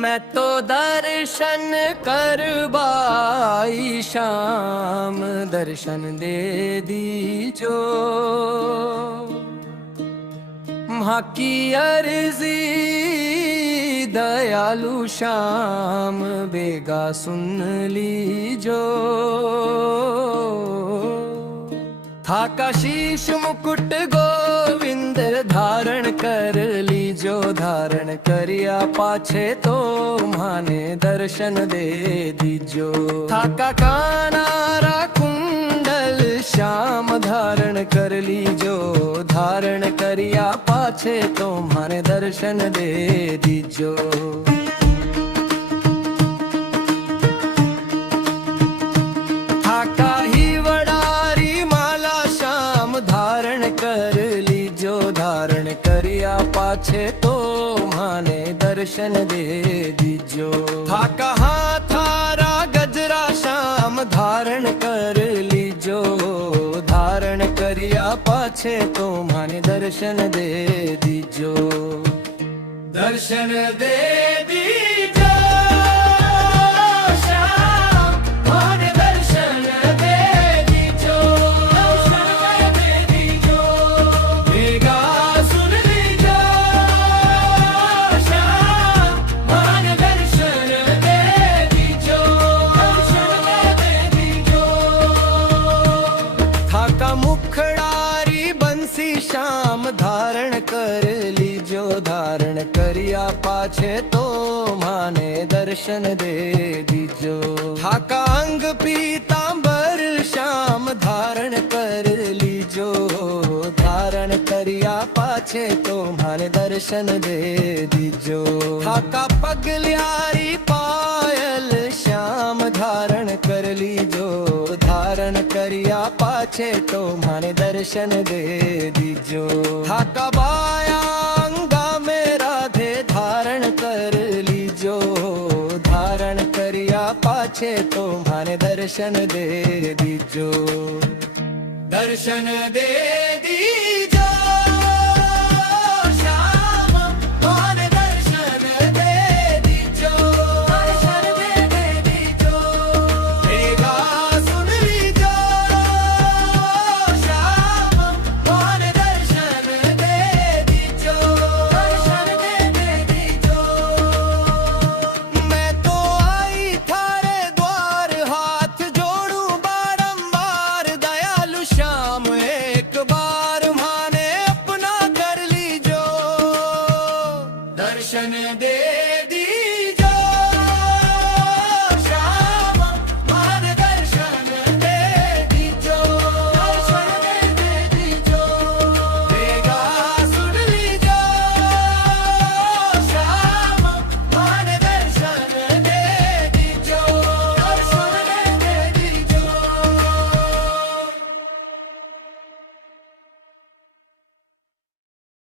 मैं तो दर्शन करवाई शाम, दर्शन दे दीजो। माँ की अर्जी दयालु श्याम, बेगा सुन लीजो। था का शीश मुकुट गोविंद धारण कर लीजो। धारण करिया पाछे तो माने दर्शन दे दीजो। था का कानारा कुंडल श्याम, धारण कर लीजो। धारण करिया पाछे तो माने दर्शन दे दीजो। था ही वडारी माला श्याम, धारण कर लीजो। धारण करिया पाछे तो माने दर्शन दे दीजो। था कहाँ थारा गजरा श्याम, धारण कर लीजो। धारण करिया पाछे तो माने दर्शन दे दीजो। दर्शन दे दीजो श्याम, माने दर्शन दे दीजो। दर्शन दे दीजो, बेगा सुन लीजो श्याम, माने दर्शन दे दीजो। दर्शन दे दीजो। था का मुखड़ारी बंसी श्याम, धारण कर लीजो। धारण करिया पाछे तो माने दर्शन दे दीजो। था का अंग पीतांबर श्याम, धारण कर लीजो। धारण करिया पाछे तो माने दर्शन दे दीजो। था का पगलियारी पायल श्याम, धारण कर लीजो। धारण करिया पाछे तो माने दर्शन दे दीजो। था का बाया अंगा में राधे, धारण कर लीजो। धारण करिया पाछे तो माने दर्शन दे दीजो। दर्शन दे दी